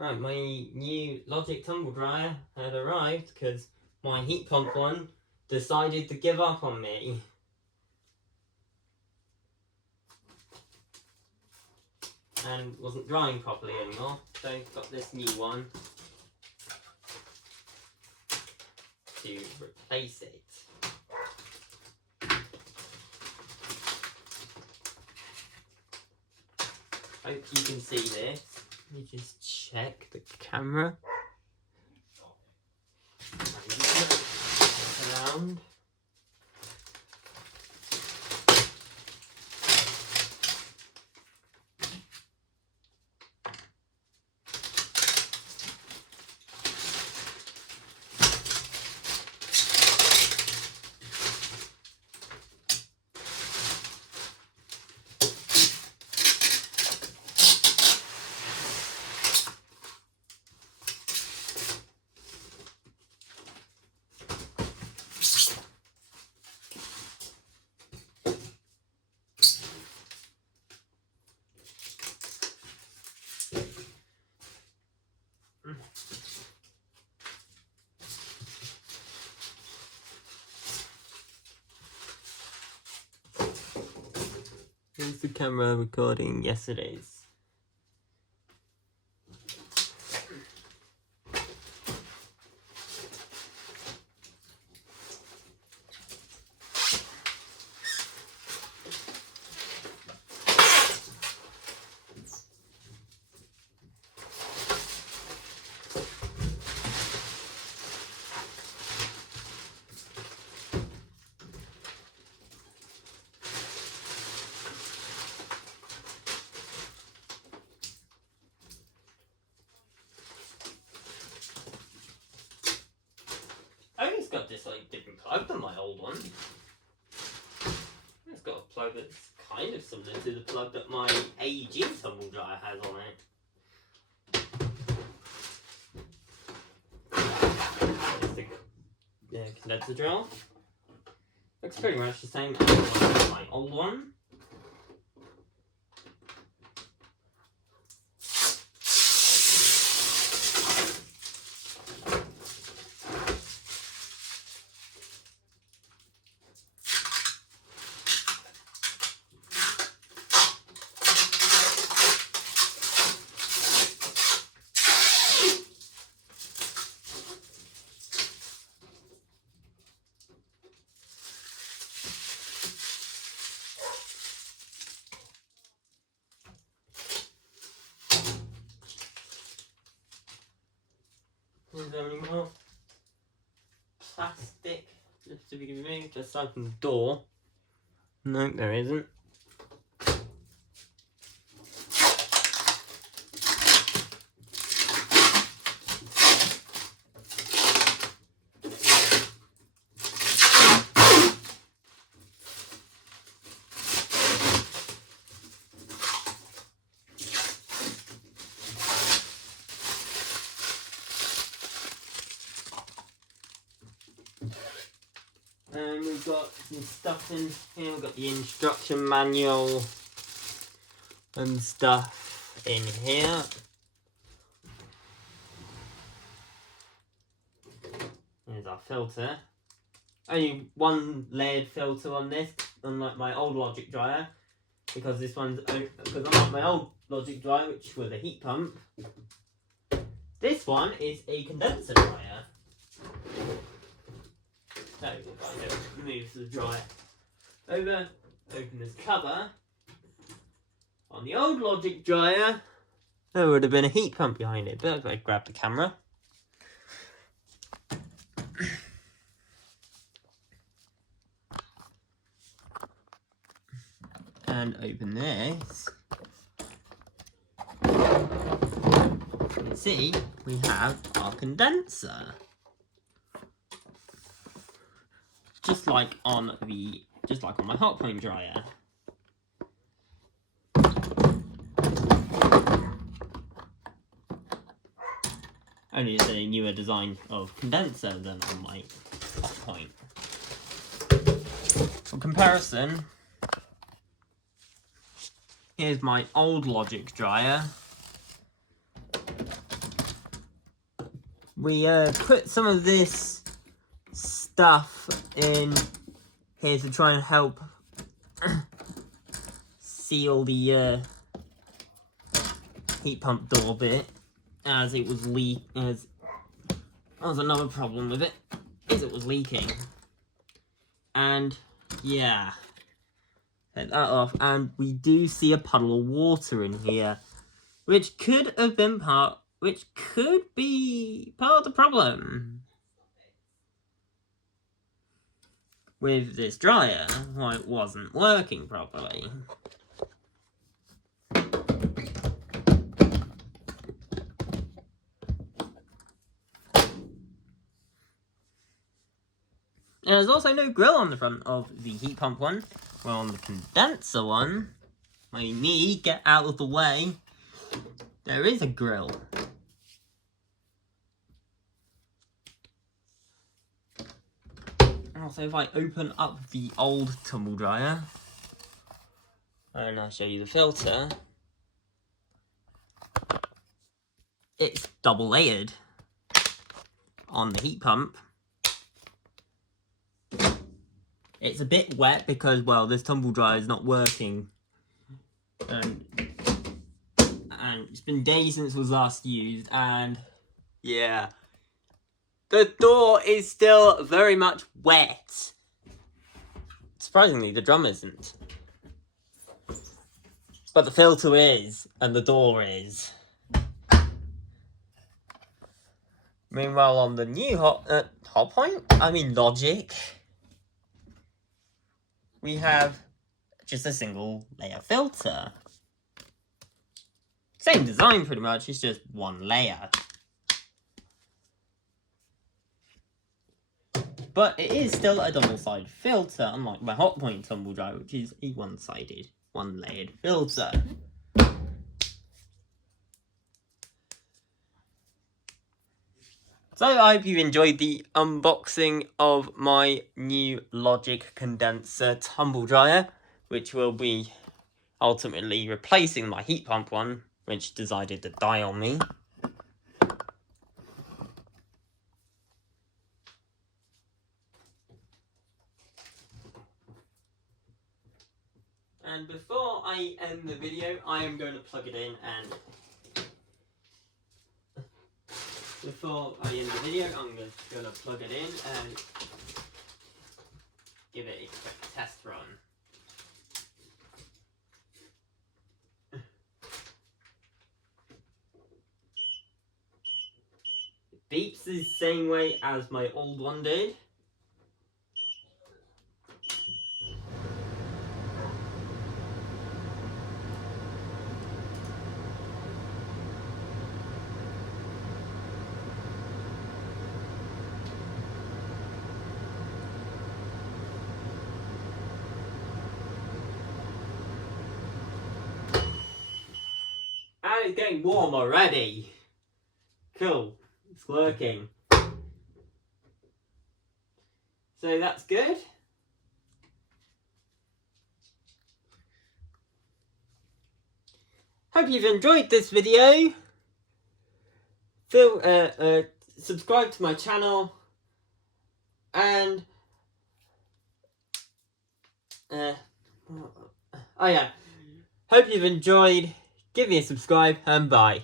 Right, my new Logik tumble dryer had arrived because my heat pump one decided to give up on me. And wasn't drying properly anymore, so I've got this new one to replace it. Hope you can see this. Let me just check the camera. Around. Here's the camera recording yesterday's. It's got this like different plug than my old one. It's got a plug that's kind of similar to the plug that my AG tumble dryer has on it. There's the condenser drill. Looks pretty much the same as my old one. Is there any more plastic just to be removed aside from the door? No, there isn't. And we've got some stuff in here. We've got the instruction manual and stuff in here. Here's our filter. Only one layered filter on this, unlike my old Logik dryer, because this one's because unlike my old Logik dryer, which was a heat pump, this one is a condenser dryer. So we'll move the dryer over, open this cover. On the old Logik dryer, there would have been a heat pump behind it, but if I grab the camera. And open this. You can see we have our condenser. Just like on my hot point dryer. Only it's a newer design of condenser than on my hot point. For comparison, here's my old Logik dryer. we put some of this stuff in here to try and help seal the heat pump door bit, as it was as that was another problem with it, is it was leaking. And yeah, take that off, and we do see a puddle of water in here, which could be part of the problem with this dryer, why it wasn't working properly. And there's also no grill on the front of the heat pump one. Well, on the condenser one, my knee, get out of the way, there is a grill. Also, if I open up the old tumble dryer, and I'll show you the filter, it's double layered on the heat pump. It's a bit wet because, well, this tumble dryer is not working. And it's been days since it was last used, and yeah. The door is still very much wet. Surprisingly, the drum isn't. But the filter is, and the door is. Meanwhile, on the new Logik, we have just a single layer filter. Same design pretty much, it's just one layer. But it is still a double-sided filter, unlike my Hotpoint tumble dryer, which is a one-sided, one-layered filter. So I hope you enjoyed the unboxing of my new Logik condenser tumble dryer, which will be ultimately replacing my heat pump one, which decided to die on me. And before I end the video, I am going to plug it in, and before I end the video, I'm just going to plug it in and give it a quick test run. It beeps the same way as my old one did. And it's getting warm already. Cool, it's working. So that's good. Hope you've enjoyed this video. Subscribe to my channel, and oh yeah, hope you've enjoyed. Give me a subscribe, and bye.